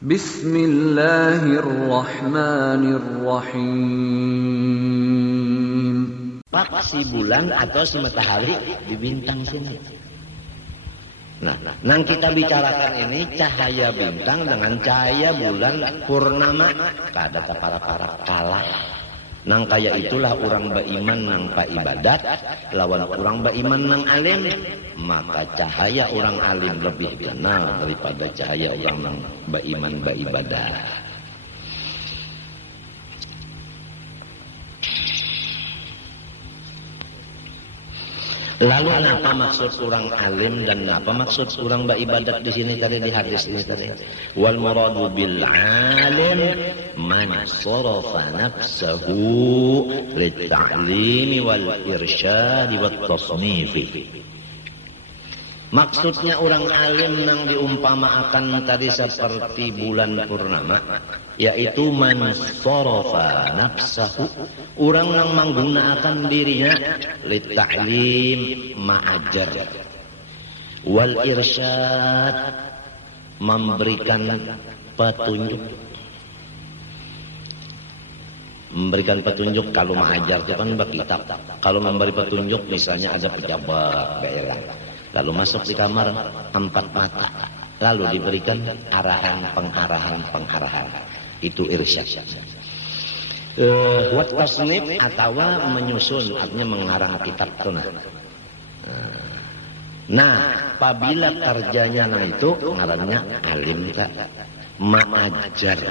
Bismillahirrahmanirrahim. Pak si bulan atau si matahari di bintang sini. Nah, yang kita bicarakan ini cahaya bintang dengan cahaya bulan purnama kada para kalah. Nang kaya itulah orang beriman nang pa ibadat lawan orang beriman nang alim, maka cahaya orang alim lebih kenal daripada cahaya orang nang beriman beribadat. Lalu apa maksud orang alim dan apa maksud orang beribadat di sini tadi, di hadis ini tadi? Wal muradu bil alim man sarafa nafsahu lit ta'limi wal irsyad wat tasnif. Maksudnya orang alim yang diumpamakan tadi seperti bulan purnama, yaitu man sarafa nafsahu, orang yang menggunakan dirinya lit ta'lim, ma'ajar, wal irsyad, memberikan petunjuk. Memberikan petunjuk, kalau ma'ajar itu kan berkitab, kalau memberi petunjuk misalnya ada pejabat daerah lalu masuk di kamar 4 mata, lalu diberikan arahan, pengarahan, itu irsyad. Wat tasnif atau menyusun, artinya mengarang kitab itu. Nah, apabila kerjanya itu ngarannya alim tak, ma'ajar,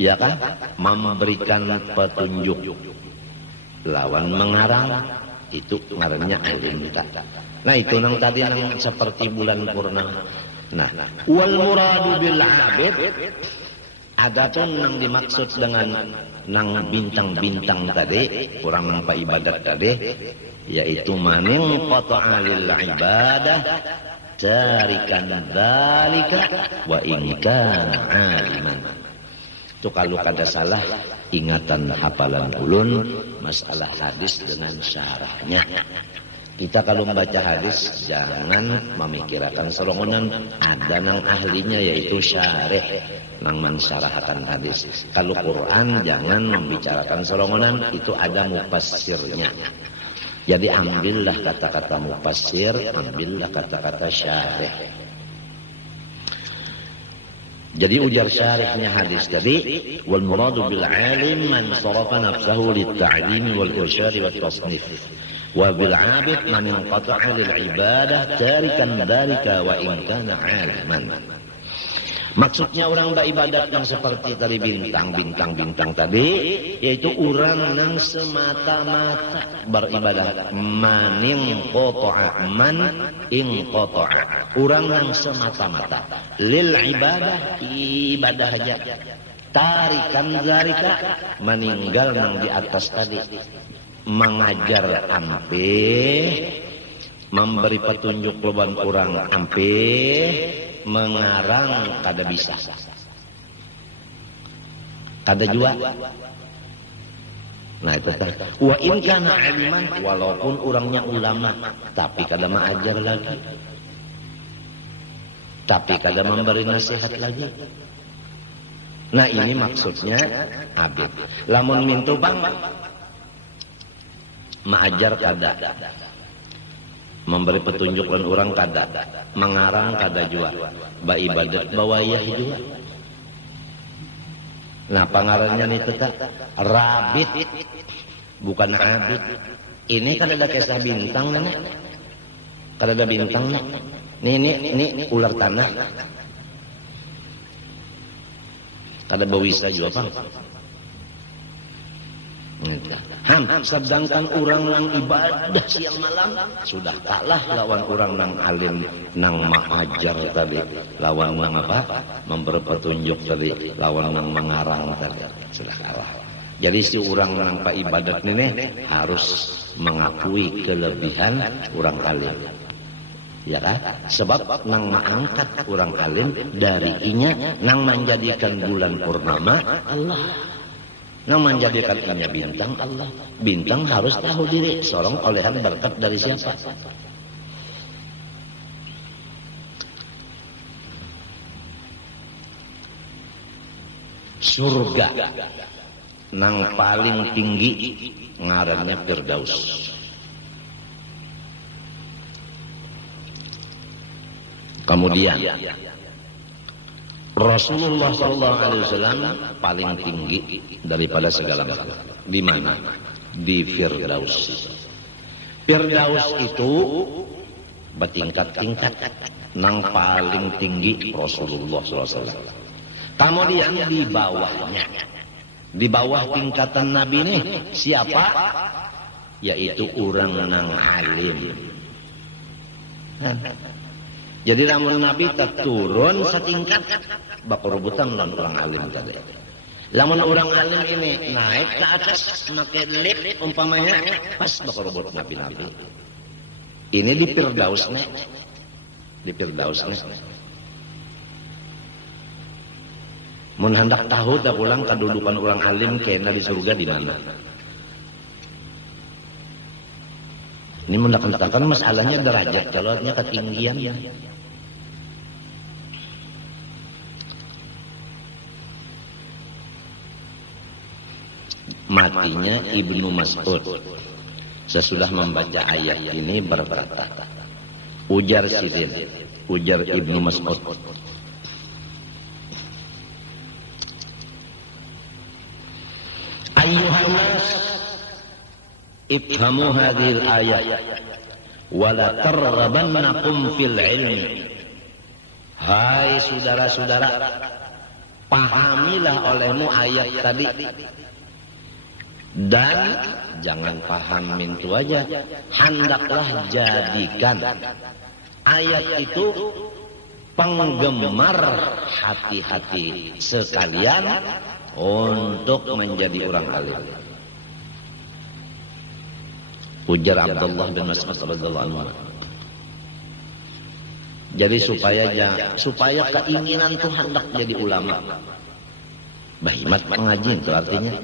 ya kan, memberikan petunjuk, lawan mengarang, itu ngarannya alim tak. Nah itu nang tadi nang seperti bulan purnama. Nah, wal muradu bil abid, adapun nang dimaksud dengan nang bintang-bintang tadi, orang nang pa ibadat tadi, yaitu maning qata'a lil ibadah tarikan dzalika wa in kana aliman. Itu kalau kada salah ingatan hafalan ulun masalah hadis dengan syarahnya. Kita kalau membaca hadis jangan memikirkan sorongonan, ada nang ahlinya yaitu syarih nang mensyarahkan hadis. Kalau Quran jangan membicarakan sorongonan, itu ada mufassirnya. Jadi ambillah kata-kata mufassir, ambillah kata-kata syarih. Jadi ujar syarihnya hadis tadi, wal muradu bil alim man sarafa nafsahu lit ta'lim wal irsyad wat tasnif. Wa bil 'abid man inqata'a lil ibadah tarikan dzalika wa in kana 'aliman. Maksudnya orang beribadat yang seperti tadi bintang tadi, yaitu orang yang semata-mata beribadat. Maning qata'a, man inqata'a, orang yang semata-mata lil ibadah aja. Tarikan dzalika, meninggal yang di atas tadi, mengajar ampe, memberi petunjuk leban kurang ampe, mengarang kada bisa, kada jua. Nah itu kan. Wa in kana aliman, walaupun orangnya ulama, tapi kada mengajar lagi, tapi kada memberi nasihat lagi. Nah ini maksudnya abid. Lamun mintu bang, mengajar kada, memberi petunjuk dan orang kada, mengarang kada jua, baibadat bawayah juga. Nah pengarangnya ini tetap rabit, bukan abid. Ini kan ada kisah bintang nih, kan ada bintang nih. Ini ular tanah, kada bawisa juga bang. Sedangkan orang nang ibadah siang malam sudah kalah lawan orang nang alim nang mengajar tadi, lawan nang apa, memberi petunjuk tadi, lawan nang mengarang tadi, sudah kalah. Jadi si orang nang pa ibadat ini harus mengakui kelebihan orang alim, ya kan? Sebab nang mengangkat orang alim dari inya nang menjadikan bulan purnama Allah, nang menjadikan inya bintang Allah. Bintang harus tahu diri, sorong olehan berkat dari siapa. surga nang paling tinggi ngarannya Firdaus. Kemudian Rasulullah SAW paling tinggi daripada segala makhluk. Di mana? Di Firdaus. Firdaus itu bertingkat-tingkat. Nang paling tinggi Rasulullah SAW. Kemudian di bawahnya, di bawah tingkatan Nabi ini siapa? Yaitu orang nang alim. Jadi lamun Nabi turun setingkat, bakal rebutan lawan orang alim tadi. Lamun orang alim ini naik ke atas, pakai lift umpamanya, pas bakal rebut Nabi. Ini di Firdausnya. Di Firdausnya. Mun hendak tahu dah ulang kedudukan orang alim kena di surga di mana. Ini mendakkan masalahnya derajat, calonnya ketinggian. Matinya Ibnu Mas'ud sesudah membaca ayat ini berkata, ujar Sidin, ujar Ibnu Mas'ud, ayyuhan nas ifhamu hadhil ayat wa la targhabannakum fil ilmi. Hai saudara-saudara, pahamilah olehmu ayat tadi. Dan jangan pahamin itu aja, hendaklah jadikan ayat itu penggemar hati-hati sekalian untuk menjadi orang alim. Ujar Abdullah bin Mas'ud radhiyallahu anhu. Jadi supaya keinginan tuh hendak jadi ulama. Bahimat pengajian itu artinya.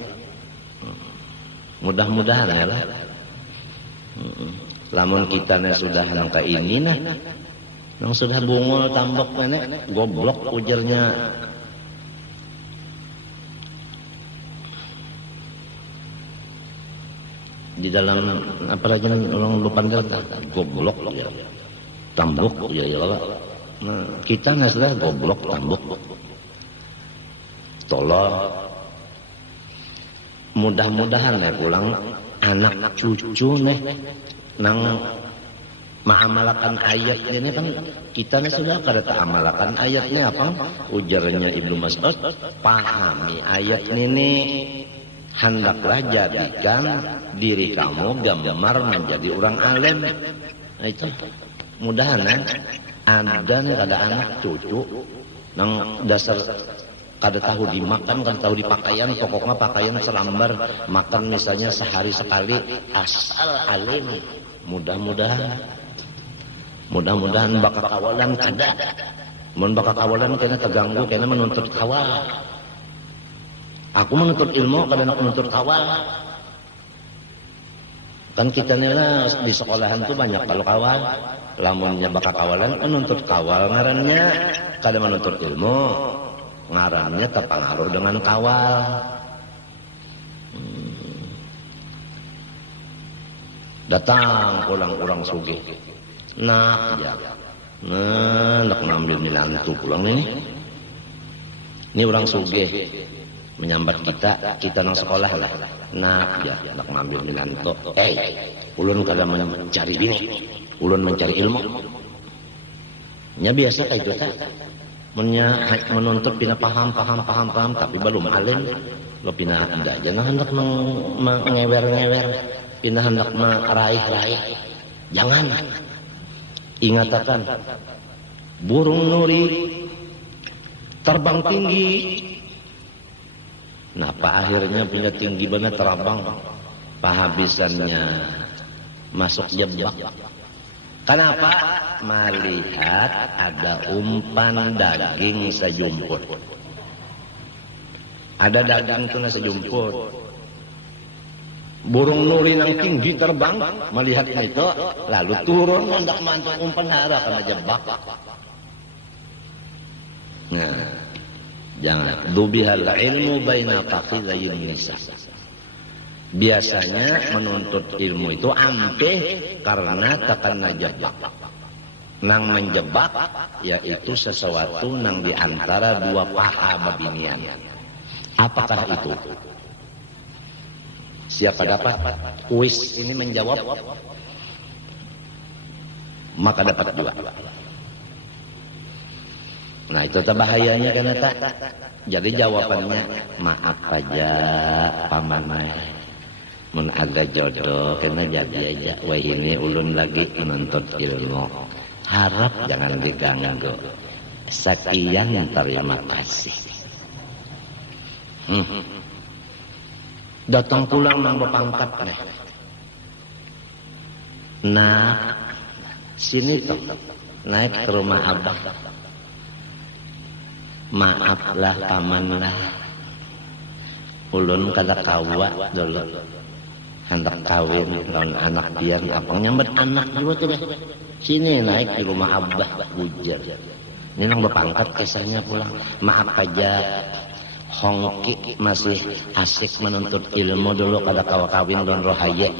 Mudah-mudahan ya lah. Lamun kita sudah nangka ini nah, nang sudah bungul tambok nenek, goblok ujarnya. Di dalam apa lagi orang lupa goblok ya, tambok ya ya. Nah, kita sudah goblok tambok. Tolong. Mudah-mudahan ya pulang anak cucu nih nang mengamalkan ayat ini kan kita nih sudah kada mengamalkan ayatnya apa ujarnya Ibnu Mas'ud, pahami ayat ini hendaklah jadikan diri kamu gemar menjadi orang alim. Nah itu mudahan ada nih ada anak cucu nang dasar kada tahu dimakan, kada tahu dipakaian, pokoknya pakaian selambar, makan misalnya sehari sekali, asal alim. Mudah-mudahan bakal kawalan kada. Mun bakal kawalan kena terganggu, kena menuntut kawal. Aku menuntut ilmu, kada nak menuntut kawal. Kan kita nila di sekolahan tuh banyak kalau kawal. Lamunnya bakal kawalan, menuntut kawal ngarannya, kada menuntut ilmu. Ngarannya terpengaruh dengan kawal. Datang pulang orang sugih. Nak ya. Nah, nak ngambil milantu pulang ini. Ini orang sugih menyambat kita nang sekolah lah. Nak ya, nak ngambil milantu. Ulun kada mencari bini. Ulun mencari ilmu. Nya biasa kayak itu tak. Menuntut pina paham tapi belum alim lo pina tidak jangan hendak mengewer pina hendak meraih jangan ingatakan burung nuri terbang tinggi napa akhirnya punya tinggi banget terbang pahabisannya masuk jebak. Kenapa? Melihat ada umpan daging sejumput. Ada daging itu sejumput. Burung nuri yang tinggi terbang, melihatnya itu, lalu turun hendak mantuk umpan hara karena jebak. Nah, Jangan. Dubihal ilmu baina fakhidhayin nisa. Biasanya menuntut ilmu itu ampe karena tekan jebak. Nang menjebak yaitu sesuatu nang diantara dua paha babinian. Apakah itu? Siapa dapat? Kuis ini menjawab, maka dapat dua. Nah itu bahayanya karena tak. Jadi jawabannya maaf aja paman. Mun ada jodoh kena jadi aja. Wah ini ulun lagi menuntut ilmu. Harap jangan diganggu. Sekian terima kasih. Datang pulang nang bapangkatnya. Nah, sini tuh naik ke rumah abah. Maaflah paman lah. Ulun kada kawa dulu. Hendak kawin lawan anak dia, abang nyambet anak juga tuh deh. Sini naik di rumah abah bujar. Ini nang bapangkat kisahnya pulang. Maaf aja. Hongki masih asik menuntut ilmu dulu kada kawa kawin don rohaye.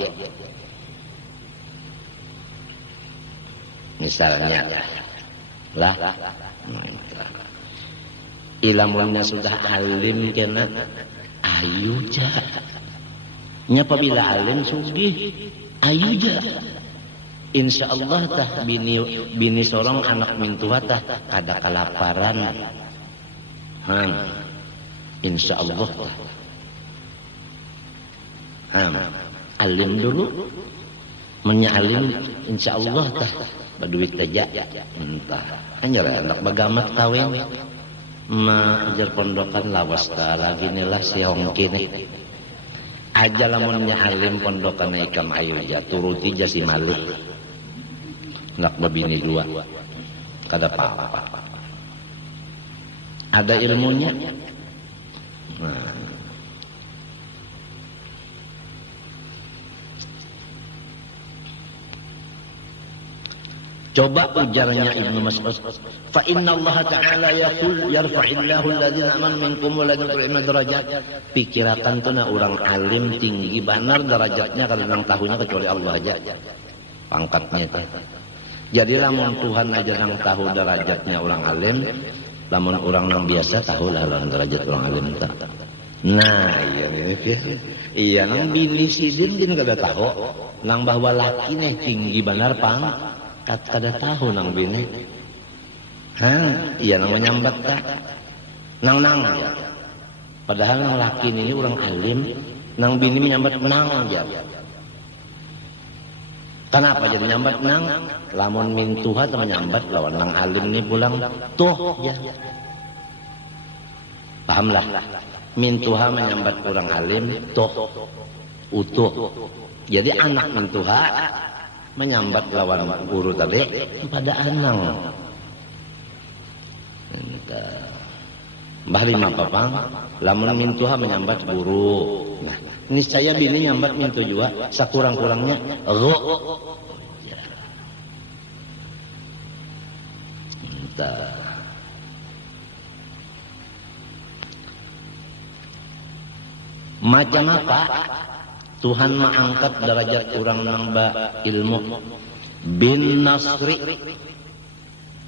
Misalnya lah ilmunya sudah alim kena ayu ja. Nya apabila alim sugih ayu ja. Insyaallah tah bini sorong anak mintuha tah kada kalaparan. Insyaallah. Alim dulu. Menyalim insyaallah tah baduit aja. Entah. Anjar anak bagamat kawin. Ajar pondokan lawas lagi inilah si hongki nih. Aja lamunnya alim pondokan ikam ayu ja turuti ja si malu. Nak babini dua. Kada apa-apa. Ada ilmunya. Nah. Coba ujarnya Ibnu Mas'ud, fa inna Allah Ta'ala yaqul yarfa'illahu alladhina amanu minkum wa la yudhi'u darajat. Pikirakan tuh na orang alim tinggi benar derajatnya kalau nang tahunya kecuali Allah aja. Pangkatnya itu. Jadi lamun Tuhan aja nang tahu derajatnya orang alim, lamun orang nang biasa tahu lah derajat orang alim tak. Nah, iya nang bini sidin din kada tahu, nang bahwa laki nih tinggi benar pang. Kada tahu nang bini. Iya nang menyambat tak. Nang ya. Padahal nang laki ini orang alim, nang bini menyambat nang aja. Kenapa jadi nyambat nang? Lamun mintuha atau menyambat lawan nang alim ini pulang tuh ya. Pahamlah. Mintuha menyambat orang alim tuh utuh. Jadi anak mintuha menyambat lawan guru tadi pada anang. Mbah lima papang, lamun mintuha menyambat guru. Nah, niscaya bini nyambat mintu juga, sakurang-kurangnya ro. Macam apa? Tuhan mengangkat derajat orang namba ilmu bin nasri.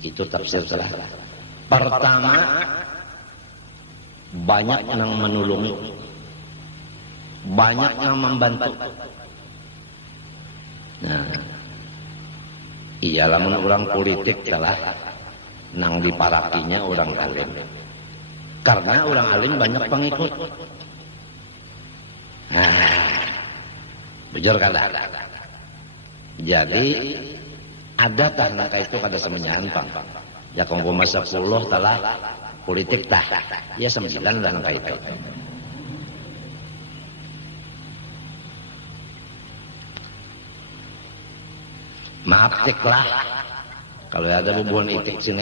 Itu tafsir salah. Pertama, banyak yang menolongi, banyak yang membantu. Nah, iya lamun orang politik telah nang diparakinya orang alim. Karena orang alim banyak pengikut. Nah, bejar kada. Jadi ada tanah itu kada semenyahan pang. Ya kongko masa 10 telah politik tah. Ya 9 dan itu. Maaf tiklah kalau ada hubungan itik sini.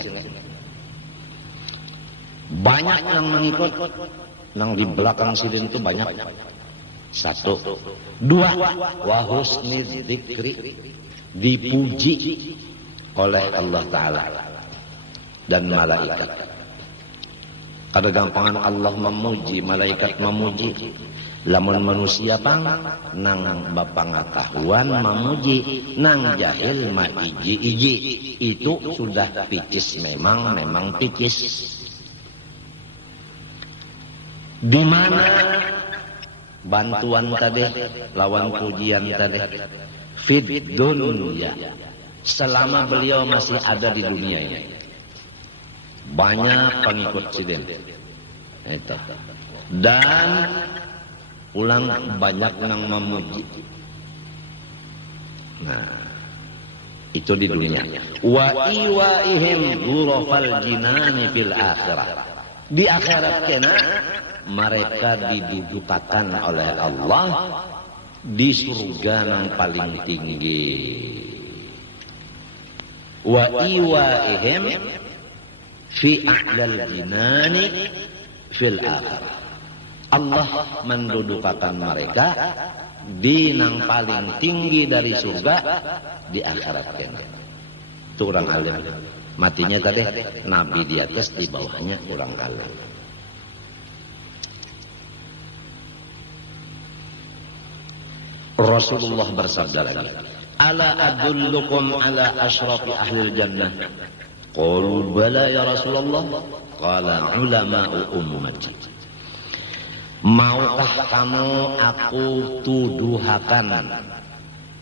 Banyak yang mengikut, yang di belakang sidin itu banyak. 1, 2, wa husni dzikri, dipuji oleh Allah Ta'ala dan malaikat. Kadagampangan Allah memuji, malaikat memuji. Lamun manusia pang nang bapangatahuan memuji, nang jahil ma iji-iji. Itu sudah picis, memang picis. Di mana bantuan tadi lawan pujian tadi? Fid dunya. Selama beliau masih ada di dunia ini, banyak pengikut sidin. Itu. Dan ulang banyak yang memuji. Nah, itu di dunia. Wa iwaihim ghurafal jinani fil akhirah. Di akhirat kena mereka didudukakan oleh Allah di surga yang paling tinggi. Wa iwaihim fi a'lal jinani fil akhirah. Allah mendudukakan mereka di nang paling tinggi dari surga di akhirat kena. Itu orang alim. Matinya tadi Nabi di atas, di bawahnya orang alim. Rasulullah bersabda lagi, ala adullukum ala asrafi ahlil jannah. Qalu bala ya Rasulullah. Qala ulama'u ummati. Maukah kamu aku tuduhakan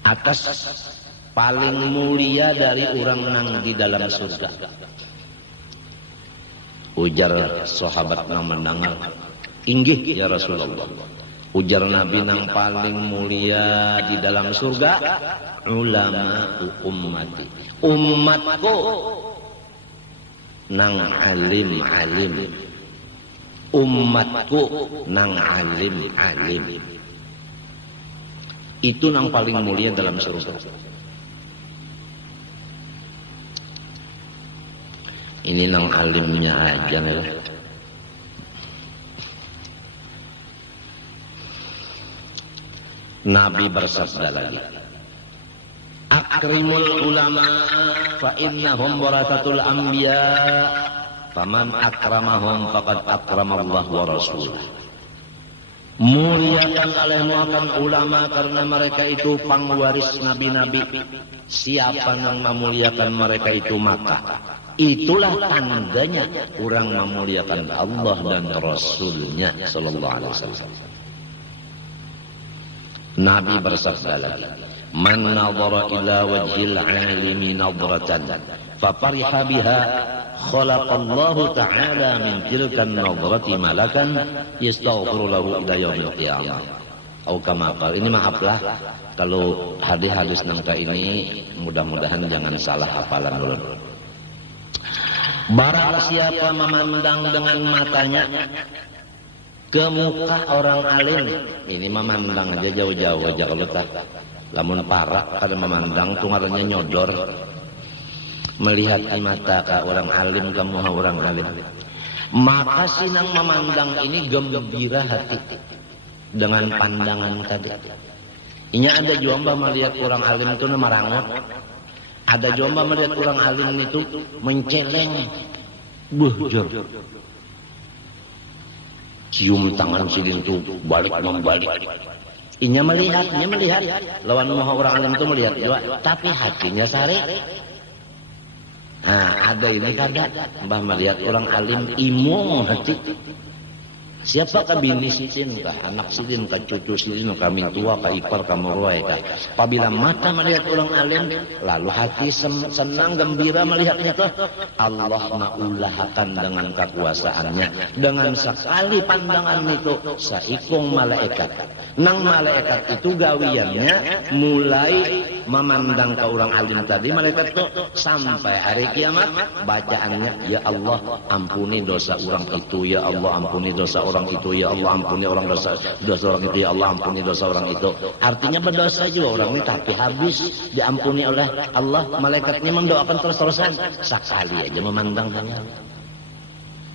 atas paling mulia dari orang nang di dalam surga? Ujar sahabat nang mendengar, inggih ya Rasulullah. Ujar Nabi nang paling mulia di dalam surga, ulama ummati. Umatku nang alim-alim. Umatku nang alim-alim. Itu nang paling mulia dalam surga. Ini nang alimnya aja nih. Nabi bersabda lagi, akrimul ulama fa innahum warathatul anbiya faman akramahum faqad akramallah wa rasulah. Muliakan olehmu akan ulama karena mereka itu pengwaris nabi-nabi. Siapa yang memuliakan mereka itu maka itulah tandanya orang memuliakan Allah dan Rasulnya sallallahu alaihi wasallam. Nabi bersabda lagi, man nadhara ila wajhil alimi nadratan fafariha biha khalaqallahu ta'ala min tilkan nadrati malakan yastaghfiru lahu ila yaumil qiyamah. Atau kama qala, ini maaflah kalau hadis-hadis nangka ini mudah-mudahan jangan salah hafalan dulu. Barang siapa memandang dengan matanya ke muka orang alim, ini memandang aja jauh-jauh aja kalau tak lamun parah kada memandang tuh ngarannya nyodor. Melihat di mata ka orang alim kamu orang alim, maka sinang memandang ini gembira hati dengan pandangan tadi. Inya ada jomba melihat orang alim itu marangot, ada jomba melihat orang alim itu menceleng, buhjur. Cium tangan silin itu balik membalik. Inya melihat lawan muha orang alim itu melihat juga, tapi hatinya sare. Nah, ada ini kada mbah melihat orang alim imung hati. Siapa ka bini sidin, ka anak sidin, ka cucu sidin, ka mintua, ka ipar, ka meruai, ka. Apabila mata melihat orang alim, lalu hati senang, gembira melihat itu, Allah maulahkan dengan kekuasaannya. Dengan sekali pandangan itu, saikung malaikat. Nang malaikat itu gawiannya mulai memandang ke orang alim tadi, malaikat itu sampai hari kiamat, bacaannya, ya Allah ampuni dosa orang itu, ya Allah ampuni dosa orang itu, ya Allah ampuni dosa orang itu, ya Allah ampuni dosa orang itu. Artinya berdosa juga orang ini, tapi habis diampuni oleh Allah. Malaikatnya mendoakan terus-terusan. Sekali aja memandang hanya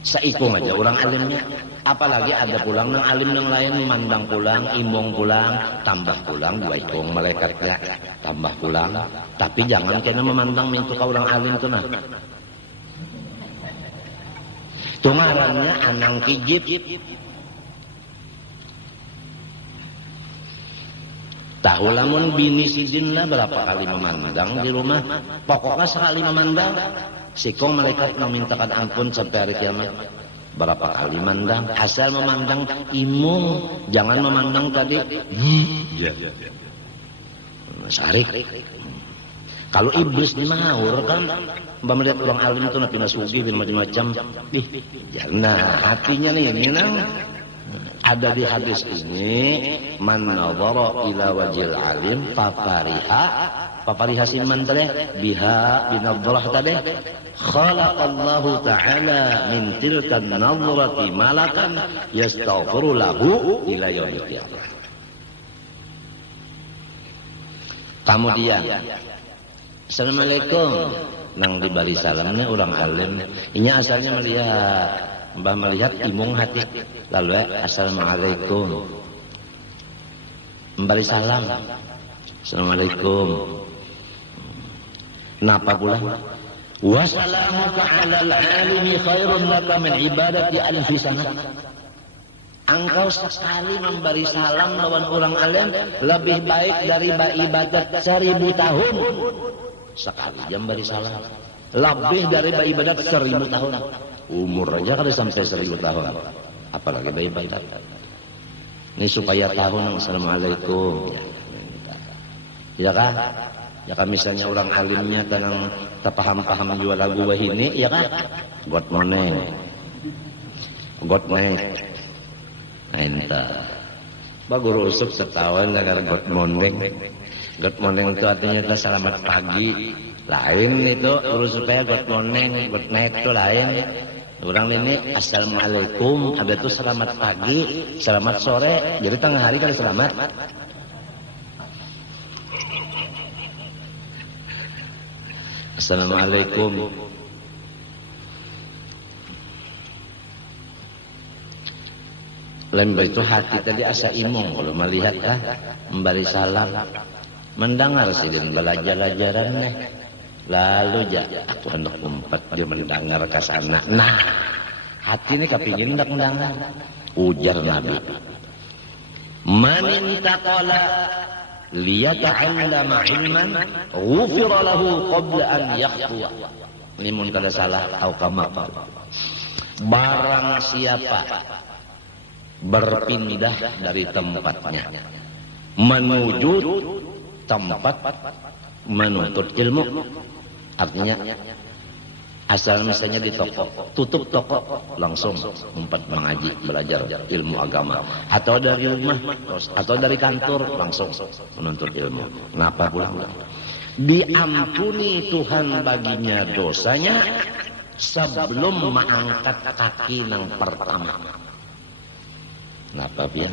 saikung aja orang alimnya. Apalagi ada pulang nang alim yang lain memandang pulang, imbong pulang, tambah pulang, dua ikung malaikatnya tambah pulang. Tapi jangan kena memandang mintu ke orang alim tuh nah. Tungarannya Anang Kijip. Tahu lamun bini sidin lah berapa kali memandang di rumah. Pokoknya sekali memandang. Sikong malaikat memintakan ampun sampai hari kiamat. Berapa kali memandang. Asal memandang imung. Jangan memandang tadi. Sarik. Kalau iblis di mahur kan, mbak melihat orang alim itu nabi nasugi dan macam-macam. Nah hatinya nih, minang ada di hadis ini, man nadhara ila wajhil alim papariha siman tadi biha binadrah tadi khalaqallahu ta'ala min tilkan nadrati malakan yastaghfiru lahu ila yaumil qiyamah. Kemudian Assalamualaikum nang di bari salamnya orang alim ini asalnya melihat imung hati lalu Assalamualaikum memberi salam Assalamualaikum napa pula wassalamuka alal alimi khairun laka min ibadati alfi sanah. Engkau sekali memberi salam lawan orang alim lebih baik dari ibadat 1000 tahun. Sekali jam beri salam lebih dari ibadat 1000 tahun. Umur aja kan sampai 1000 tahun. Apalagi ibadat. Ini supaya tahu Assalamualaikum. Ya kan? Ya kan misalnya orang alimnya tenang terpaham-paham jual lagu ini, ya kan? God morning. God morning. Entah. Baguru usuk setahun agar good morning. Good morning itu artinya adalah selamat pagi. Lain itu urus supaya good morning, good night itu lain. Orang ini assalamualaikum, ada tuh selamat pagi, selamat sore. Jadi tengah hari kan selamat. Assalamualaikum. Lembah itu hati tadi asa imung kalau melihat lah memberi salam mendengar sih dan belajar-belajarannya lalu aku hendak umpat dia mendengar ke sana. Nah hati ini kepingin hendak mendengar ujar Nabi man intaqala liyata'allama ilman ghufira lahu qabla an yakhtuwa. Ini mun kada salah au kama barang siapa berpindah dari tempatnya menuju tempat menuntut ilmu, artinya asal misalnya di toko tutup toko langsung umpat mengaji belajar ilmu agama, atau dari rumah atau dari kantor langsung menuntut ilmu. Kenapa pulang? Diampuni Tuhan baginya dosanya sebelum mengangkat kaki yang pertama. Kenapa biar?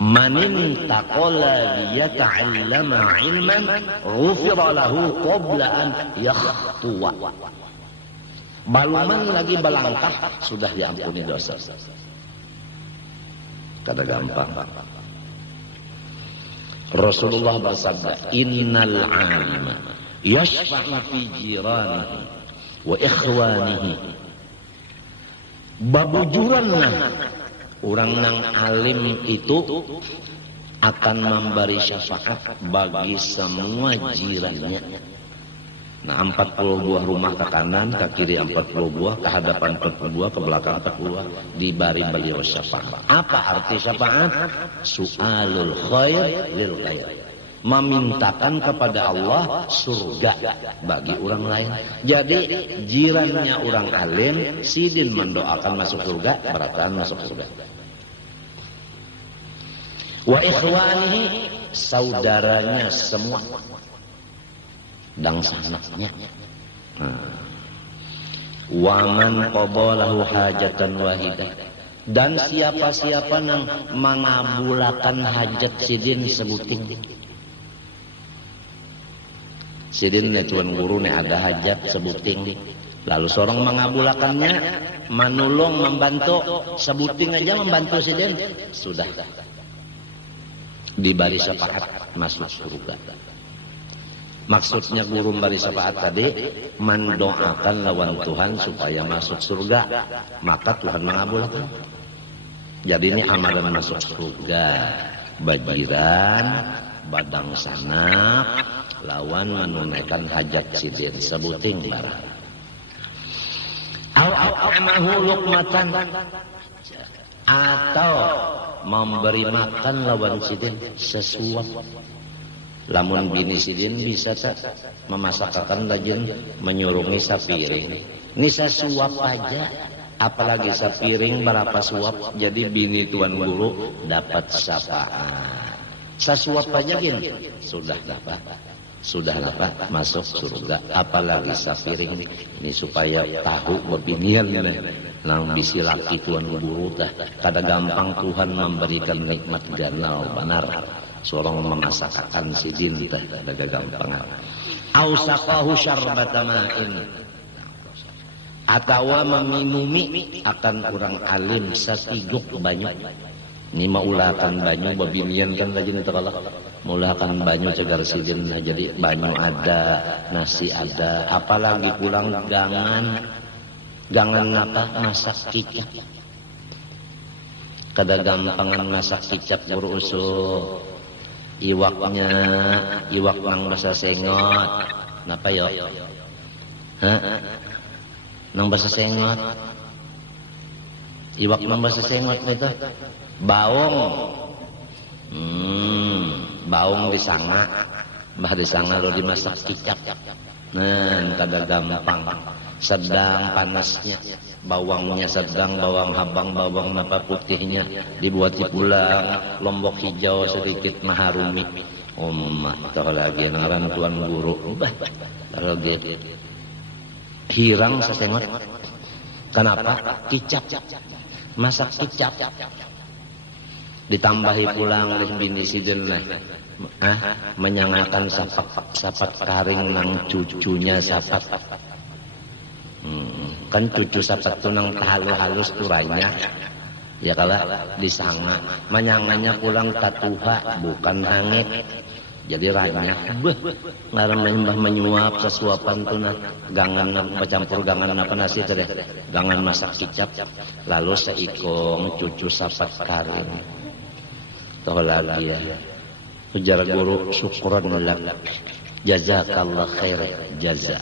Manin taqala liyata'allama ilman ghufira lahu qabla an yakhtuwa. Baluman lagi balangkah sudah diampuni dosa. Kada gampang. Rasulullah bersabda, "Innal 'alima yashfa'u fi jiranihi wa ikhwanihi." Babujuranna orang nang alim itu akan memberi syafaat bagi semua jirannya. Nah 40 buah rumah ke kanan, ke kiri 40 buah, ke hadapan 40 buah, ke belakang 40 buah. Diberi beliau syafaat. Apa arti syafaat? Su'alul khair lil khair. Memintakan kepada Allah surga bagi orang lain. Jadi jirannya orang alim, sidin mendoakan masuk surga, beratan masuk surga. Wa ikhwanihi, saudaranya semua dan sanaknya. Wa man qadalahu hajatan wahidah, dan siapa-siapa yang mengabulkan hajat sidin sebuting. Sidin tuan guru ada hajat sebuting, lalu seorang mengabulkannya, menolong, membantu sebuting aja membantu sidin, sudah diberi syafaat masuk surga. Maksudnya guru memberi syafaat tadi mendoakan lawan Tuhan supaya masuk surga, maka Tuhan mengabulkan. Jadi ini amalan masuk surga, bajiran, badang sanap, lawan menunaikan hajat sidin sebuting barang. Au luqmatan, atau memberi makan lawan sidin sesuap. Lamun bini sidin bisa tak memasakkan lajin menyurungi sapiring. Ini sesuap aja, apalagi sapiring berapa suap. Jadi bini tuan guru dapat syafaat. Sesuap aja gini sudah dapat masuk surga. Apalagi sapiring ini supaya tahu bebinian nang bisi laki tuan guru tah kada gampang Tuhan memberikan nikmat ganal benar. Seorang memasakkan sidin teh daga gampang. Ausaqahu syarbata ma'in, atawa meminumi akan orang alim satiguk banyu. Ini maulakan banyu babinian kan lajin teralak. Maulakan banyu cegar sidin jadi banyu ada, nasi ada, apalagi pulang gangan apa masak kicap. Kada gampangan masak kicap berusul. Iwak nang bahasa sengot. Napa yo? Nang bahasa sengot. Iwak nang bahasa sengot itu baung. Baung disanga. Bah disanga lo dimasak kicap. Nah, kada gampang. Sedang panasnya, bawangnya sedang, bawang habang, bawang napa putihnya dibuat pulang, lombok hijau sedikit maharumi. Tahu lagi ngaran tuan guru. Kalau gitu hirang sesengot. Kenapa? Kicap. Masak kicap. Ditambahi pulang oleh bini sidin lah. Menyangakan sapat karing nang cucunya sapat. Kan cucu sapat tu nang halus turainya ya kalau disanga manyanganya pulang tatuha bukan hangit jadi ranya ngaran mbah menyuap sesuapan tu na gangan bercampur gangan apa nasi teh gangan masak kicap lalu seikong cucu sapat karing toh lagi ya ujar guru syukran lak jazakallah khair jaza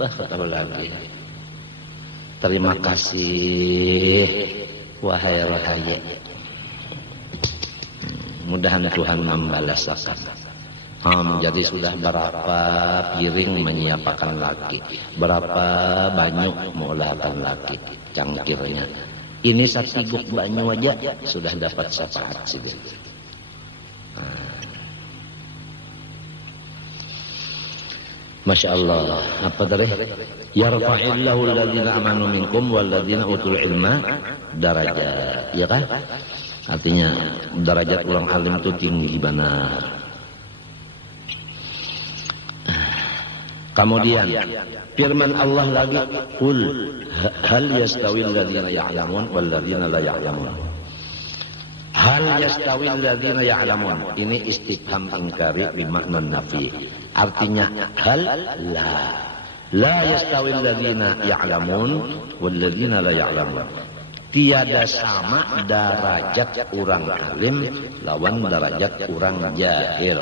bah tahu lagi. Terima kasih wahai rahaye. Mudahan Tuhan membalaskan. Jadi sudah berapa piring menyiapkan laki, berapa banyak mengolahkan laki cangkirnya. Ini satiguk banyu aja sudah dapat syafaat sidin. Masya Allah. Apa tadi? Yarfa'illahu alladhina amanu minkum walladhina utul ilma darajat. Ya kan? Artinya derajat orang alim itu tinggi benar. Kemudian firman Allah lagi, "Qul hal yastawi alladhina ya'lamun walladhina la ya'lamun." Hal yastawi alladhina ya'lamun. Ini istifham ingkari bimakna nafi. Artinya hal la yastawi alladhina ya'lamun walladhina la ya'lamun. Tiada sama derajat orang alim lawan derajat orang jahil.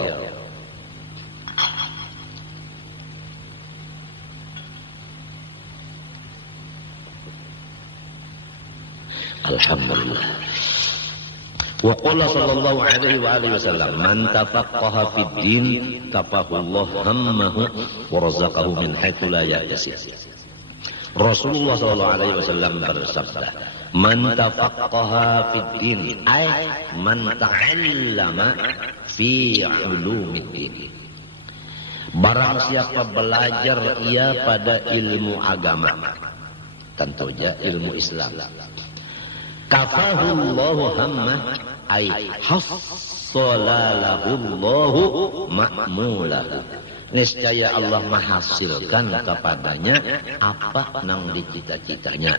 Alhamdulillah. Wa qala sallallahu alaihi wa alihi wasallam man tafaqqaha fid din kafahullah hammahu wa razaqahu min haitsu la yahtasib. Rasulullah sallallahu alaihi wasallam bersabda, man tafaqqaha fid din ay man ta'allama fi ulumiddin. Barang siapa belajar ia pada ilmu agama, tentu saja ilmu Islam. Kafahullahu hamma ay hassalallahu ma'mulahu. Niscaya Allah menghasilkan kepadanya apa nang dicita-citanya.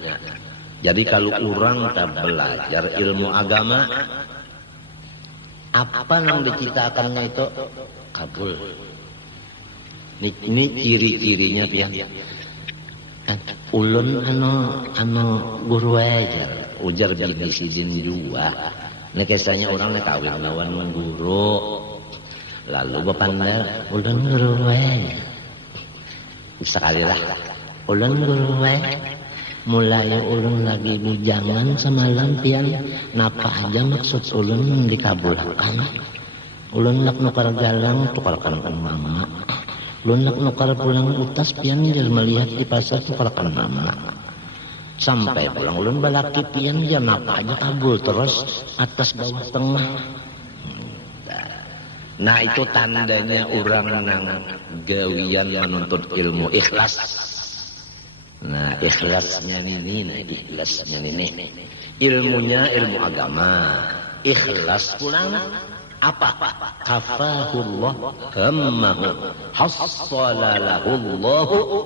Jadi kalau orang tak belajar ilmu agama, apa nang dicitakannya itu kabul. Ini ciri-cirinya pian. Ulun anu guru ajar, ujar bini sidin juga. Nek kesanya orang nek kawin lawan guru. Lalu bapanda ulun guru ajar. Sekali lah, ulun guru ajar. Mulai ulun lagi bujangan semalam pian, napa aja maksud ulun dikabulkan. Ulun nak nukar galang tukarkan kan mama. Ulun nak nukar pulang utas pian jar melihat di pasar tukarkan mama. Sampai pulang ulun balaki pian jar napa aja kabul terus atas bawah tengah. Nah itu tandanya orang nang gawian menuntut ilmu ikhlas. Nah ikhlasnya ini, ilmunya ilmu agama, ikhlas pulang apa? Kafahullah hammahu hassalallahu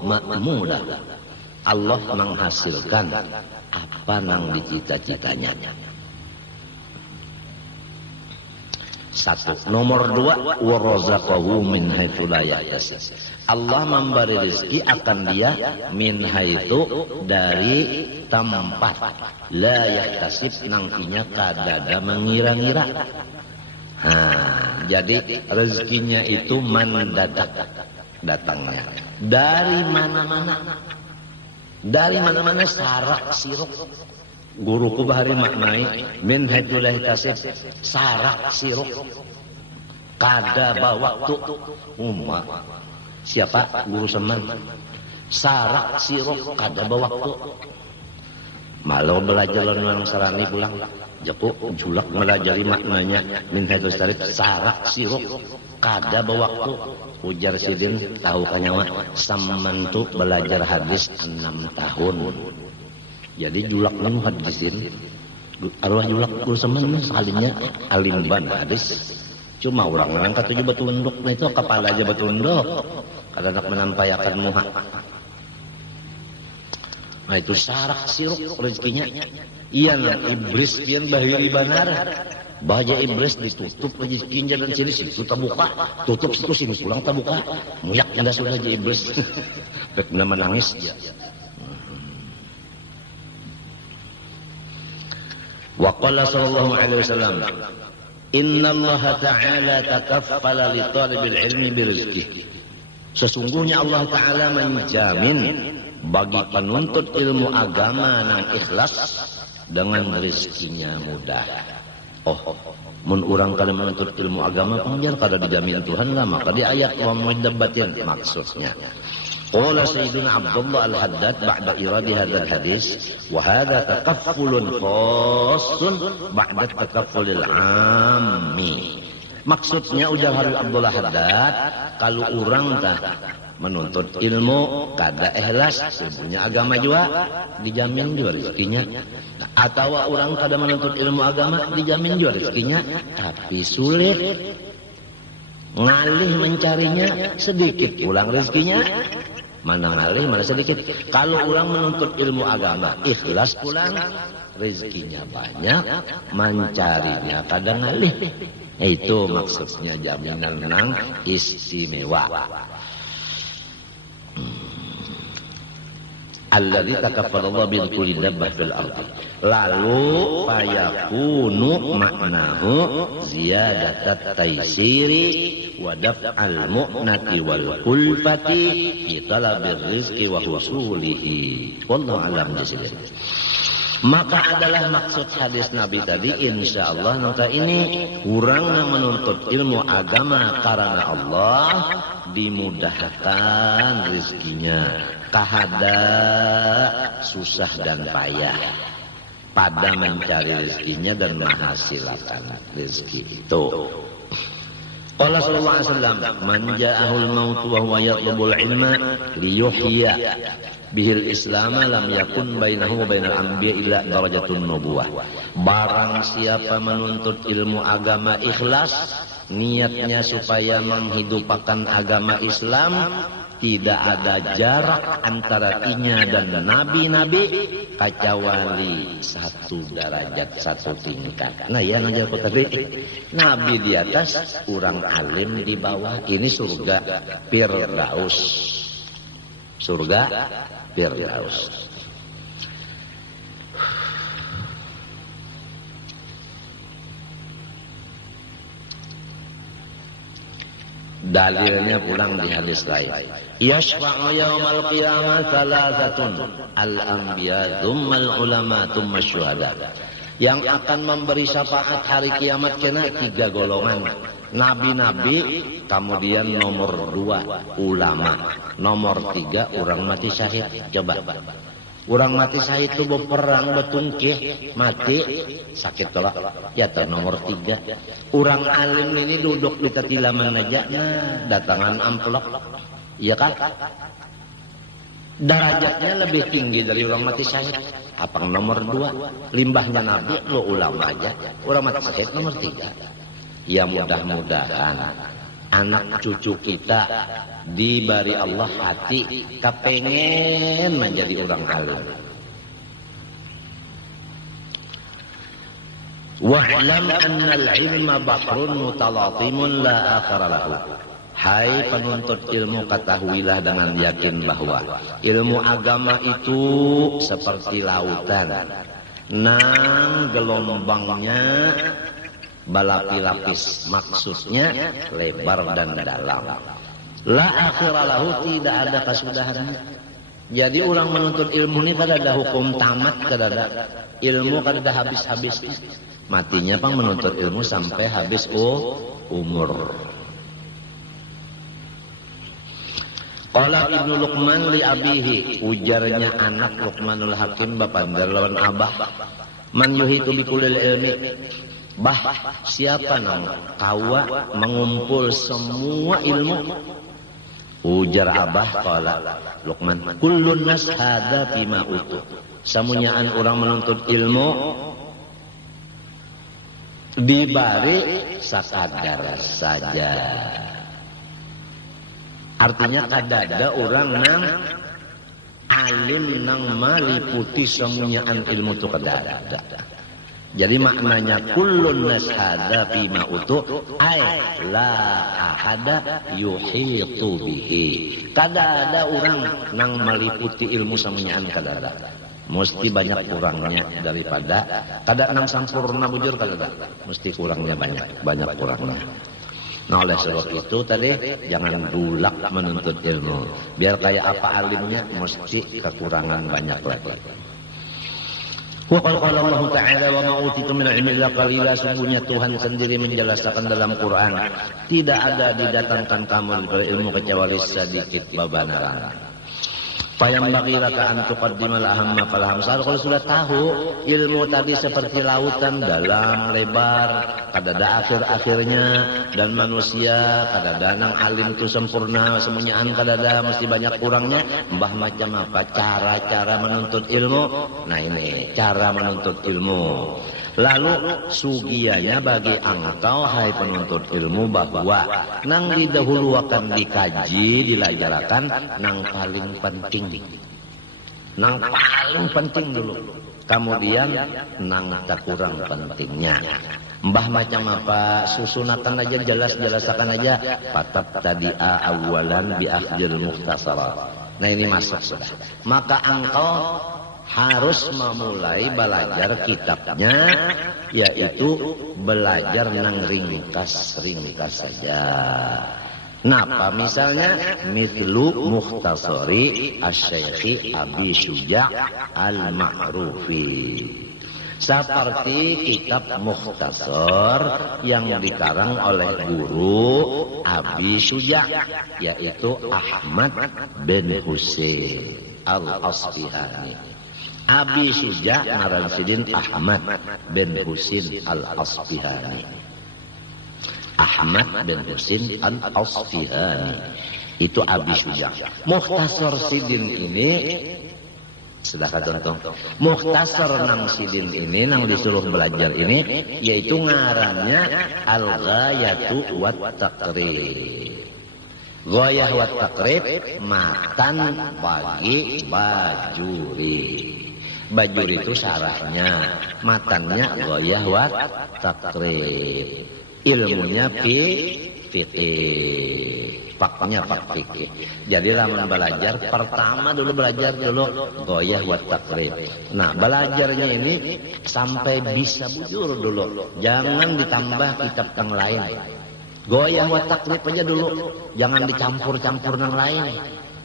ma'mulah. Allah menghasilkan apa nang dicita-citanya. Satu. Nomor dua, warazaqahu min haitsu la yahtasib. Allah memberi rezeki akan dia min haitsu dari tempat la yahtasib nangkinya kadada mengira-ngira. Jadi rezekinya itu mendadak datangnya. Dari mana-mana. Dari mana-mana sarak siruk. Guruku bahari maknai min haitsu la yahtasib sarak siruk. Kada bawaktu umma. Siapa? Guru Seman. Sarak siruk kada bawaktu. Malau belajar orang sarani pulang. Jaku julak melajari maknanya min haitsu la yahtasib sarak siruk kada bawaktu. Ujar sidin tahu kanyawa samantu belajar hadis 6 tahun. Jadi julak nu hadisin. Arwah julak Guru Seman sekalinya alim ban hadis. Cuma orang katuju batu enduk, nah itu kepala aja batu enduk. Kada nak menampayakan muha. Nah itu sarak siruk rezekinya. Iya nang iblis pian bahiri banar. Baja iblis ditutup rezekinya dan sini situ terbuka. Tutup situ sini pulang terbuka. Muyak anda sudah aja iblis. Benar menangis ya. Wa qala sallallahu alaihi wasallam Inna Allah Ta'ala takaffala li talibil ilmi birizki. Sesungguhnya Allah Ta'ala menjamin bagi penuntut ilmu agama nang ikhlas dengan rezekinya mudah. Mun urang kada menuntut ilmu agama panjar kada dijamin Tuhan lah, maka di ayat wa mudabbatin maksudnya. Qala Sayyidina Abdullah Al-Haddad ba'da iradi hadzal hadis wa hadza takaffulun khassun ba'da takaffulil 'ammi. Maksudnya ujar Habib Abdullah Haddad, kalau orang tah menuntut ilmu kada ikhlas punya agama juga dijamin juga rezekinya. Atau orang kada menuntut ilmu agama dijamin juga rezekinya, tapi sulit ngalih mencarinya sedikit pulang rezekinya. Mana ngalih mana sedikit. Kalau orang menuntut ilmu agama ikhlas pulang rezekinya banyak, mencarinya kadang ngalih. Itu maksudnya jaminan nang istimewa. Alladzi takaffalallahu bil kulli dabbah fil ardi. Lalu fayakunu maknahu ziyadatat taysiri wa daf'al mu'nati wal kulfati fi talabir rizqi wa husulihi. Wallahu a'lam bishawab. Maka adalah maksud hadis Nabi tadi insyaallah nota ini orang yang menuntut ilmu agama karena Allah dimudahkan rezekinya, kahada susah dan payah pada mencari rezekinya dan menghasilkan rezeki itu. Qala sallallahu alaihi wasallam man ja'ahul maut wa huwa yatlubul ilma liyuhya bihil islam lam yakun bainahu wa bainal anbiya illa darajatun nubuwah. Barang siapa menuntut ilmu agama ikhlas niatnya supaya menghidupkan agama Islam, tidak ada jarak antara inya dan nabi-nabi kecuali 1 derajat 1 tingkat. Nah ya najar ko tadi, nabi di atas, orang alim di bawah. Ini surga Firdaus. Surga Firdaus. Dalilnya pulang di hadis lain. Yashfa'u yaumal qiyamah thalathatun, al-anbiya, tsummal ulama, tsumma syuhada. Yang akan memberi syafaat hari kiamat kena 3 golongan. Nabi-nabi, kemudian nomor 2 ulama, nomor 3 orang mati syahid. Coba. Orang mati syahid itu berperang, betungkih, mati, sakit kelak. Ya tuh nomor 3. Orang alim ini duduk di ketilaman aja, nah datangan amplop. Iya kan? Derajatnya lebih tinggi dari orang mati syahid. Apa nomor 2? Limbahnya Nabi, lo ulama aja. Orang mati syahid nomor 3. Ya mudah-mudahan anak cucu kita diberi Allah hati kepengen menjadi orang alim. Wa'lam annal ilma bahrun mutalatimun la akhara lahu. Hai penuntut ilmu, ketahuilah dengan yakin bahwa ilmu agama itu seperti lautan. Nang gelombangnya balapis-lapis, maksudnya lebar dan dalam. La akhiralahu, tidak ada kesudahan. Jadi orang menuntut ilmu ini kada ada hukum tamat, kada ada ilmu, kada ada habis-habis. Matinya pang menuntut ilmu sampai habis umur. Qala Ibnu Luqman li abihi, ujarnya anak Luqmanul Hakim bapandar lawan abah, man yuhitu bikulil ilmi. Bah, siapa nama kawa mengumpul semua ilmu? Ujar abah qala Luqman, kullun nas hada bima utu. Samunyaan orang menuntut ilmu dibari sakadar saja. Artinya kadada orang nang alim nang maliputi samunyaan ilmu tu kadada. Jadi maknanya kullun nas hadza bima utu ay la ahada yuhitu bihi. Kada ada orang nang meliputi ilmu samunyaan kada ada. Mesti banyak kurangnya daripada kada nang sampurna bujur kada ada. Mesti kurangnya banyak kurangnya. Nah oleh sebab itu tadi jangan dulak menuntut ilmu. Biar kayak apa alimnya mesti kekurangan banyak lagi. Wa qala Allah Ta'ala wa ma utitu min ilmi illa qalila, sungguhnya Tuhan sendiri menjelaskan dalam Quran, tidak ada didatangkan kamu dari ilmu kecuali sedikit babanaran. Payam bagilaka an tuqaddimal ahamma fal hamsal. Kalau sudah tahu ilmu tadi seperti lautan dalam lebar, kada ada akhir-akhirnya, dan manusia kada ada nang alim itu sempurna semuanyaan, kada ada mesti banyak kurangnya. Mbah macam apa cara-cara menuntut ilmu? Nah ini cara menuntut ilmu. Lalu sugianya bagi engkau hai penuntut ilmu bahwa nang didahulu akan dikaji, dilajarakan nang paling penting. Nang paling penting dulu. Kemudian nang tak kurang pentingnya. Mbah macam apa susunatan aja, jelas-jelasakan aja. Patab tadi awalan bi akhdil mukhtasara. Nah ini masuk sudah. Maka engkau harus memulai belajar kitabnya, yaitu belajar nang ringkas-ringkas saja. Napa misalnya mithlu mukhtasari asy-syaikh Abi Syuja' al-Ma'rufi. Seperti kitab mukhtasar yang dikarang oleh guru Abi Syuja', yaitu Ahmad bin Husain al-Asbihani. Abi Syuja' ngaran sidin Ahmad bin Husain al-Asbihani. Ahmad bin Husain al-Asbihani itu Abi Syuja'. Mukhtasar sidin ini sudah contoh. Mukhtasar nang sidin ini nang disuruh belajar ini yaitu ngarannya Al-Ghayatu wat Taqrib. Goyah wa takrib matan bagi bajuri. Bajuri itu sarahnya, matannya goyah wa takrib. Ilmunya fikih. Faknya fak fikih. Jadi lamun belajar pertama dulu belajar goyah wa takrib. Nah, belajarnya ini sampai bisa bujur dulu. Jangan ditambah kitab yang lain. Goyah wa takrib aja dulu. Jangan dicampur-campur yang lain.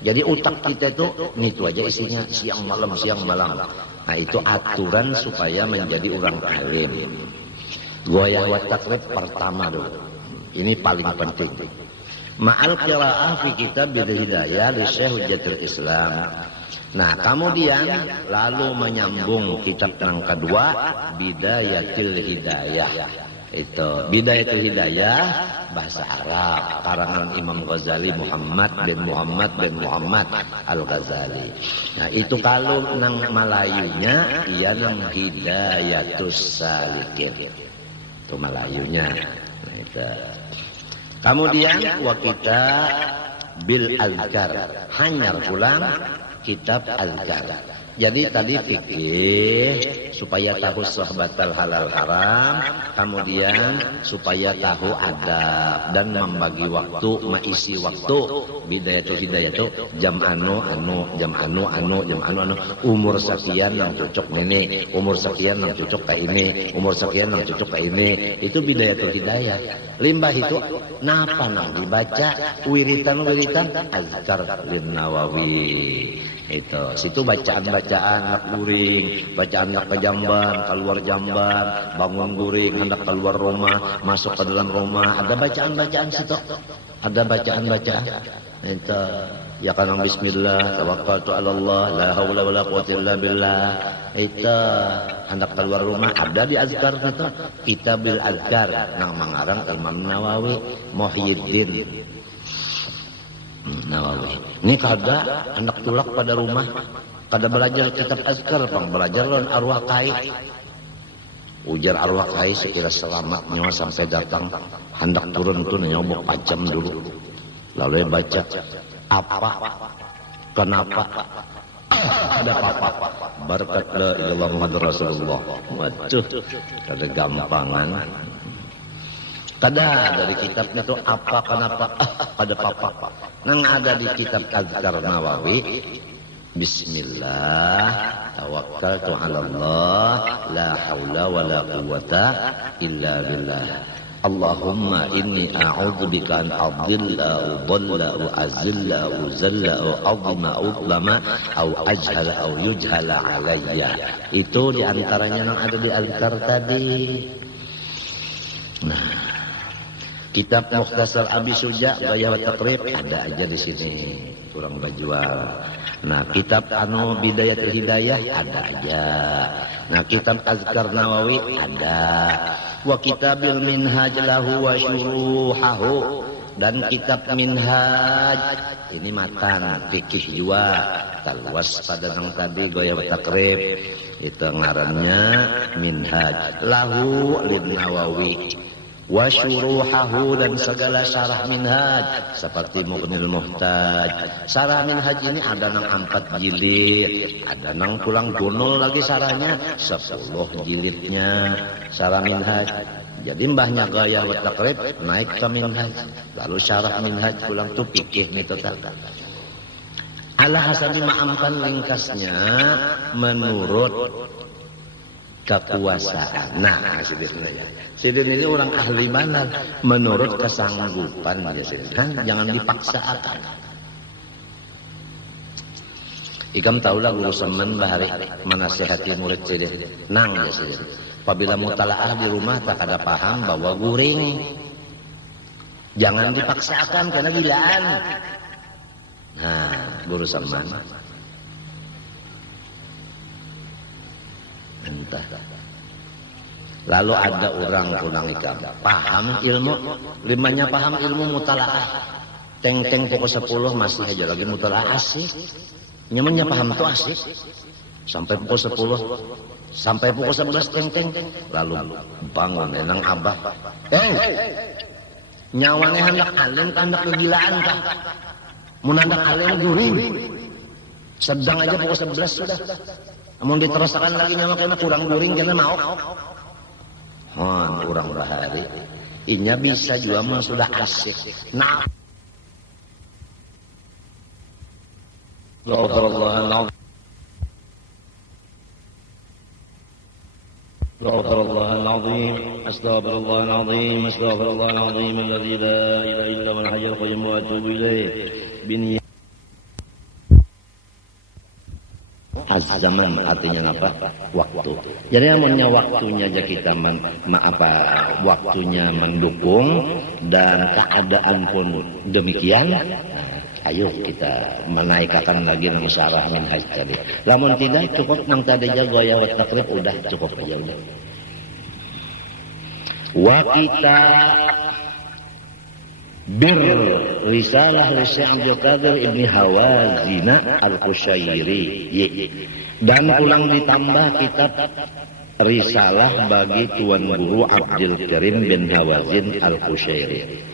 Jadi utak kita itu itu aja isinya siang malam. Nah, itu aturan supaya menjadi orang alim. Goyah wa takrib pertama dulu. Ini paling penting. Ma'al qira'ah fi kitab Hidayah li Syekh Hujjatul Islam. Nah, kemudian lalu menyambung kitab yang kedua Bidayatul Hidayah. Itu Bidayatul Hidayah bahasa Arab karangan Imam Ghazali Muhammad bin Muhammad Al-Ghazali. Nah, itu kalau nang Melayunya ia nang Hidayatus Salikin. Itu Melayunya. Nah, itu. Kemudian wa kitab bil azkar, hanyar pulang kitab azkar. Jadi tadi fikih supaya tahu sahabatal halal haram, kemudian supaya tahu adab dan membagi waktu, mengisi waktu. Bidayatul hidayah itu jam anu, umur sekian yang cocok ini, umur sekian yang cocok kayak ini, umur sekian yang cocok kayak ini. Itu bidayatul hidayah. Limbah itu napa nang dibaca wiritan azkar lin Nawawi. Itu situ bacaan-bacaan nak guring, bacaan nak ke jamban, keluar jamban, bangun guring, hendak keluar rumah, masuk ke dalam rumah, ada bacaan-bacaan situ. Ada bacaan-bacaan. Itu ya kan bismillah, tawakkaltu 'ala Allah, la haula wala quwwata illa billah. Itu hendak keluar rumah ada di azkar itu. Kitabil azkar nang mangarang Imam Nawawi Muhyiddin Nawawi. Ini kada anak tulak pada rumah, kada belajar kitab azkar, pang belajar lawan arwah kai. Ujar arwah kai sekira selamatnya sampai datang hendak turun tu nyobok pacam dulu. Lalu baca apa, kenapa, ada apa, berkat la ilaha Muhammad Rasulullah. Waduh, kada gampangan. Kada dari kitabnya itu apa, kenapa, ada apa. Nang ada di kitab Azkar Nawawi, Bismillah, tawakkaltu 'ala Allah, la haula wala quwwata illa billah. Allahumma inni a'udzubika an adilla wa azilla wa zalla wa azima udlama au ajhala au yujhala alayya. Itu diantaranya yang ada di Azkar tadi. Nah, kitab Mukhtasar Abi Suja Gaya wa Takrib ada aja di sini, kurang bajual. Nah, kitab anu Bidayatul Hidayah ada aja. Nah, kitab Azkar Nawawi ada. Wa kitabil Minhaj lahu wa syuruhahu, dan kitab Minhaj ini matan fikih juga. Talwas pada yang tadi Gaya wa Takrib itu ngarannya Minhaj lahu lin Nawawi. Wa syuruhahu, dan segala syarah minhaj seperti Mughnil Muhtaj. Syarah minhaj ini ada nang 4 jilid, ada nang pulang gunul lagi syarahnya 10 jilidnya syarah minhaj. Jadi mbahnya Gaya wa Takrib naik ke minhaj, lalu syarah minhaj pulang tuh fikih gitu tak. Ala hasabi ma'amkan ringkasnya menurut kekuasaan. Nah, Sidin ini orang ahli mana? Menurut kesanggupan ya Sidin. Jangan dipaksakan. Ikam tahulah guru semen bahari menasihati murid Sidin. Nang ya Sidin. Apabila mutalaah di rumah tak ada paham bahwa guring. Jangan dipaksakan karena gilaan. Nah, guru semen. Entah. Lalu ada orang pulang ikam paham ilmu, limanya paham ilmu mutalaah, teng pokok 10 masih aja lagi mutalaah asik, nyamannya paham tuh asik sampai pukul 10, sampai pukul 11 teng lalu bangun enang abah, Nyawane hendak alim kan hendak kegilaan kah? Mun hendak alim guring. Sedang aja pukul 11 sudah. Namun diterusakan lagi nyawa kena kurang guring kena mau. Kurang bahari. Inya bisa juga mah sudah asik. Nah. Astagfirullahaladzim. Astagfirullahaladzim. Astagfirullahaladzim. Astagfirullahaladzim. Alladzi la ilaha illa huwal hayyul qayyum wa atubu ilaih. Bini Az-zaman artinya apa? Waktu. Jadi namanya waktunya aja kita waktunya mendukung dan keadaan pun demikian. Ayo kita menaikkan lagi musyawarah minhaj tadi. Lamun tidak cukup mang tadi jago ya wa takrib udah cukup aja udah. Wa kita risalah li Syekh Abdul Qadir Ibni Hawazin Al-Qushairi, dan ulang ditambah kitab risalah bagi Tuan Guru Abdul Karim bin Hawazin Al-Qushairi.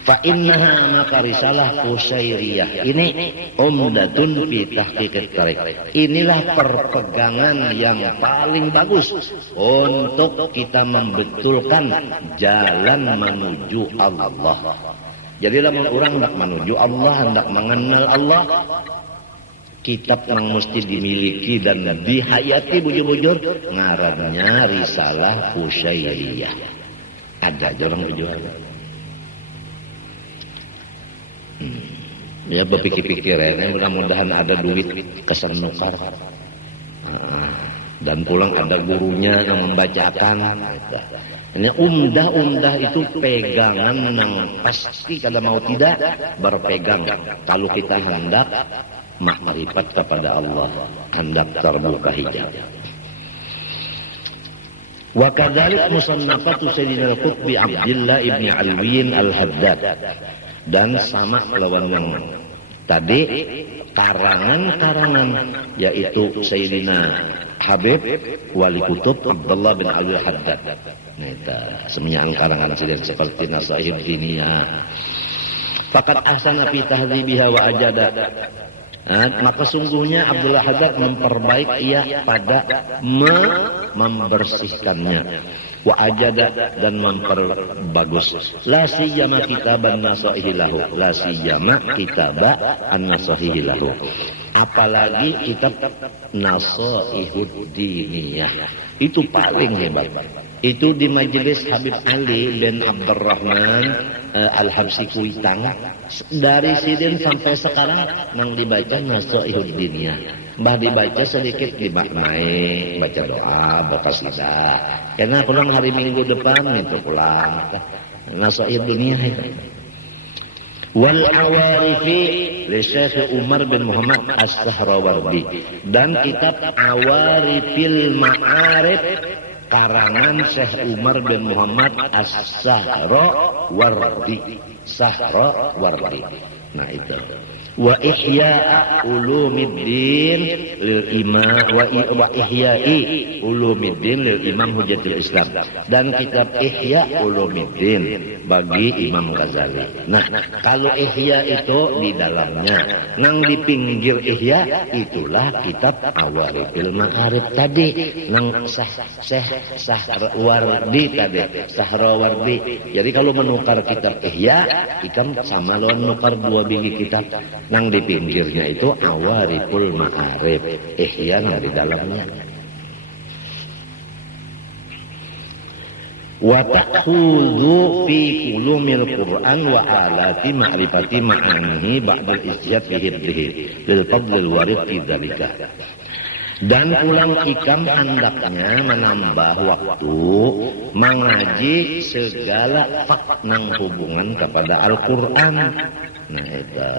Fa innaha maka risalah Qushairiyah ini umdatun fi tahqiqit tarik. Inilah perpegangan yang paling bagus untuk kita membetulkan jalan menuju Allah. Jadi lamun orang hendak menuju Allah, hendak mengenal Allah, kitab yang mesti dimiliki dan dihayati bujur-bujur ngarannya risalah Qushairiyah. Ada orang berjual. Ya berpikir-pikir ya, mudah-mudahan ada duit kesan nukar. Dan pulang ada gurunya yang membacakan. Ini umdah itu pegangan yang pasti kalau mau tidak berpegang. Kalau kita hendak makrifat kepada Allah, hendak terbuka hijab. Wa kadzalik musannafatu Sayyidina Al-Qutbi Abdullah ibni Alwiyin Al-Haddad. Dan sama lawan yang tadi karangan-karangan yaitu Sayyidina Habib Wali Kutub Abdullah bin Ali Al-Haddad. Neta semuanya karangan sedang seperti Nasaihid Diniyah. Fakat ahsana fi tahdzibiha wa ajada. Maka sungguhnya Abdullah Haddad memperbaiki ia pada membersihkannya. Wa ajada dan memperbagus. La siyama kitaban nasaihi lahu. La siyama kitaba an-nasaihi lahu. Apalagi kitab Nasaihud Diniyah. Itu paling hebat. Itu di majelis Habib Ali bin Abdurrahman Al-Habsi Kuitang. Dari sidin sampai sekarang yang dibaca Nasaihud Diniyah. Mbah dibaca sedikit dimaknai, baca doa, baca qasidah. Karena pulang hari Minggu depan itu pulang. Nasaihud Diniyah itu. Wal Awarifi li Syekh Umar bin Muhammad As-Sahrawardi, dan kitab Awarifil Ma'arif karangan Syekh Umar bin Muhammad As-Sahrawardi. Sahrawardi. Nah itu. Wa ihya'a ulumiddin lil imam wa ihya'i ulumiddin lil imam Hujjatul Islam, dan kitab Ihya Ulumiddin bagi Imam Ghazali. Nah, kalau Ihya itu di dalamnya, nang di pinggir Ihya itulah kitab Awarifil Ma'arif tadi, nang Sahrawardi tadi, Sahrawardi. Jadi kalau menukar kitab Ihya, ikan sama lawan nukar dua biji kitab. Nang di pinggirnya itu Awariful Ma'arif, Ihya nang di dalamnya. Wa ta'khudhu fi ulumil Qur'an wa alati ma'rifati ma'anihi ba'dal ijtihad fi hifdhihi lil fadlil warid fi dzalika. Dan pulang ikam hendaknya menambah waktu mengaji segala nang hubungan kepada Al-Qur'an. Nah, itu.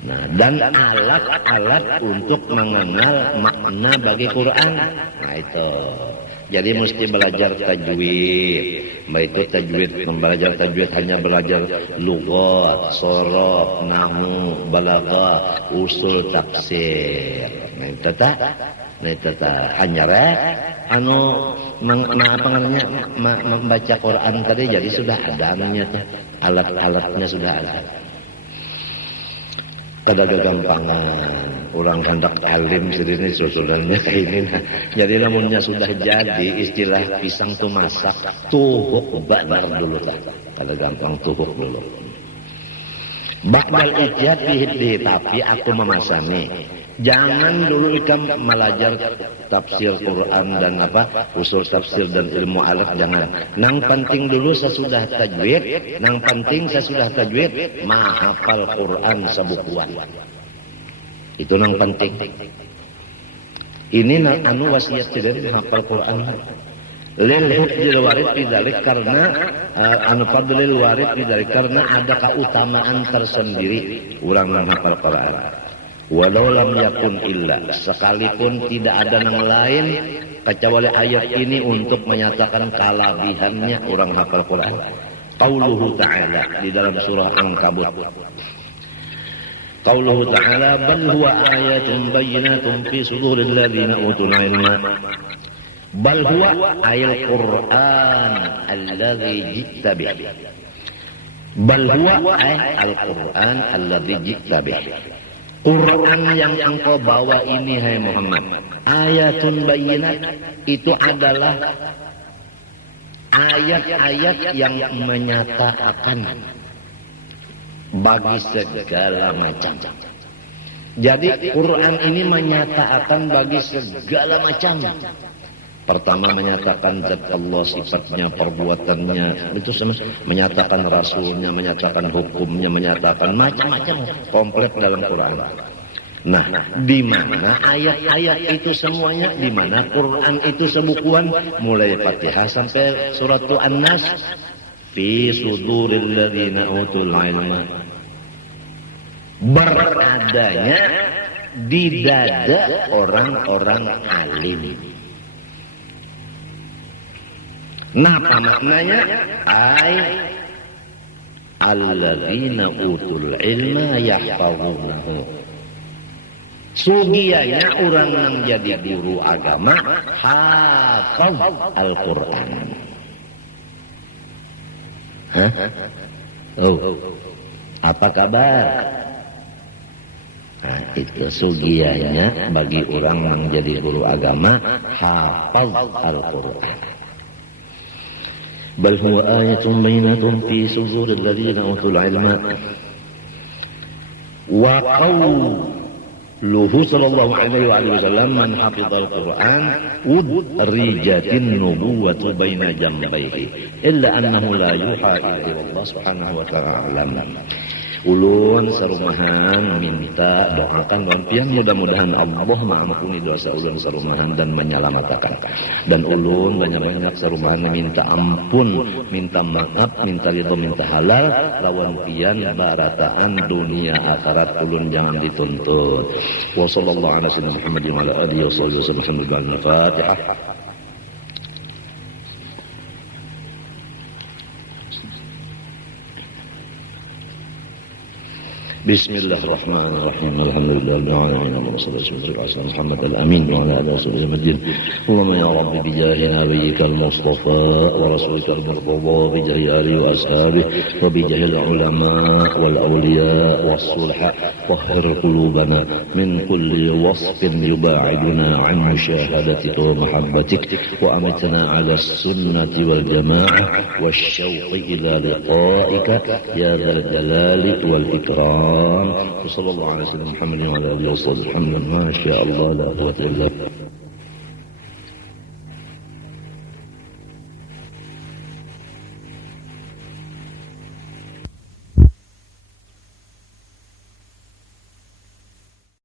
Nah, dan alat-alat untuk mengenal makna bagi Quran. Nah, itu. Jadi mesti belajar tajwid. Baik itu tajwid, belajar tajwid hanya belajar lughat, sorof, nahwu, balaghah, usul tafsir. Nah, itu tak. Nah, itu tak. Hanya membaca Quran tadi jadi sudah ada anunya. alat-alatnya sudah ada. Kada gagampangan orang hendak alim sendiri susulannya ini. Jadi namunnya sudah jadi istilah pisang tuh masak tuhuk banar dulu tak. Kada gampang tuhuk dulu. Bakdal ijtihad tapi aku memasani. Jangan dulu ikam belajar tafsir Quran dan usul tafsir dan ilmu alaf, jangan. Nang penting dulu sesudah tajwid, mahafal Quran sebukuan. Itu nang penting. Ini nang wasiat dari hafal Quran. Lil hujjil warid bidzalik, karena fadlil warid bidzalik, karena ada keutamaan tersendiri orang menghafal Quran. Walau lam yakun illa, sekalipun tidak ada yang lain kecuali ayat ini untuk menyatakan kelebihannya orang hafal Quran. Qauluhu ta'ala di dalam surah Ankabut. Qauluhu ta'ala bal huwa ayatun bayyinatun fi suduril ladzina utul ilma. Bal huwa ayat Quran alladzi ji'ta bih. Bal huwa al-Quran alladzi ji'ta bih. Quran yang engkau bawa ini hai Muhammad, ayatun bayyinat, itu adalah ayat-ayat yang menyatakan bagi segala macam. Jadi Quran ini menyatakan bagi segala macam. Pertama menyatakan zat Allah, sifatnya, perbuatannya, itu sama, menyatakan rasulnya, menyatakan hukumnya, menyatakan macam-macam komplit dalam Quran. Nah, di mana ayat-ayat itu semuanya, di mana Quran itu sebukuan, mulai Fatihah sampai surat An-Nas, fi suduril ladzina utul ilma, beradanya di dada orang-orang alim. Nah, apa maknanya? Alladzina utul ilma yahfazunahu. Sugianya orang yang jadi guru agama hafaz Al-Quran. Hah? Oh, apa kabar? Nah, itu sugianya bagi orang yang jadi guru agama hafaz Al-Quran. بل هو آية بينة في صدور الذين أوتوا العلم. وقوله صلى الله عليه وسلم من حفظ القرآن أدرجت النبوة بين جنبيه إلا أنه لا يوحى إلى الله سبحانه وتعالى. Ulun sarumahan minta doakan lawan pian, mudah-mudahan Allah mengampuni dosa ulun sarumahan dan menyelamatkan. Dan ulun banyak-banyak sarumahan minta ampun, minta maaf, minta ridho, minta halal lawan pian barataan dunia akhirat ulun jangan dituntut. Wa sallallahu ala sayyidina Muhammadin wa ala alihi wasallam. Al-Fatihah. بسم الله الرحمن الرحيم الحمد لله رب العالمين اللهم صل وسلم على محمد الامين وعلى اله وصحبه اجمعين. اللهم يا رب بجاه نبيك المصطفى ورسولك المرتضى بجاه اله واصحابه وبجاه العلماء والاولياء والصلحاء طهر قلوبنا من كل وصف يباعدنا عن مشاهدتك ومحبتك وامتنا على السنه والجماعه والشوق الى لقائك يا ذا الجلال والاكرام. وصلى الله على سيدنا محمد وعلى اله وصحبه. الحمد لله ما شاء الله لا قوة الا بالله.